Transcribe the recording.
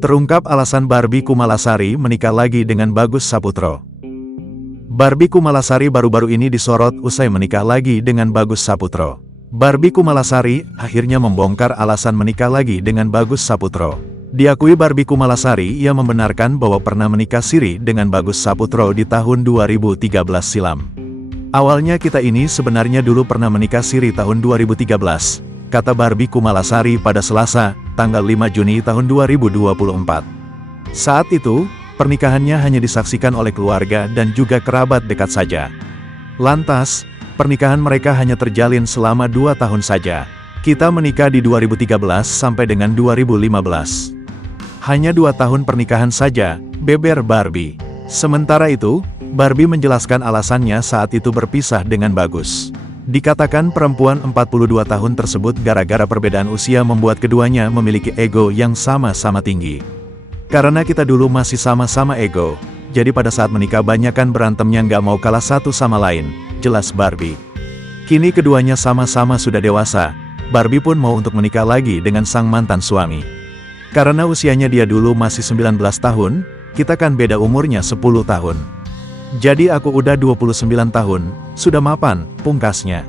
Terungkap alasan Barbie Kumalasari menikah lagi dengan Bagus Saputro. Barbie Kumalasari baru-baru ini disorot usai menikah lagi dengan Bagus Saputro. Barbie Kumalasari akhirnya membongkar alasan menikah lagi dengan Bagus Saputro. Diakui Barbie Kumalasari ia membenarkan bahwa pernah menikah siri dengan Bagus Saputro di tahun 2013 silam. Awalnya kita ini sebenarnya dulu pernah menikah siri tahun 2013, kata Barbie Kumalasari pada Selasa, tanggal 5 Juni tahun 2024. Saat itu, pernikahannya hanya disaksikan oleh keluarga dan juga kerabat dekat saja. Lantas, pernikahan mereka hanya terjalin selama 2 tahun saja. Kita menikah di 2013 sampai dengan 2015. Hanya 2 tahun pernikahan saja, beber Barbie. Sementara itu, Barbie menjelaskan alasannya saat itu berpisah dengan Bagus. Dikatakan perempuan 42 tahun tersebut gara-gara perbedaan usia membuat keduanya memiliki ego yang sama-sama tinggi. Karena kita dulu masih sama-sama ego, jadi pada saat menikah banyakan berantemnya nggak mau kalah satu sama lain, jelas Barbie. Kini keduanya sama-sama sudah dewasa, Barbie pun mau untuk menikah lagi dengan sang mantan suami. Karena usianya dia dulu masih 19 tahun, kita kan beda umurnya 10 tahun. Jadi aku udah 29 tahun, sudah mapan, pungkasnya.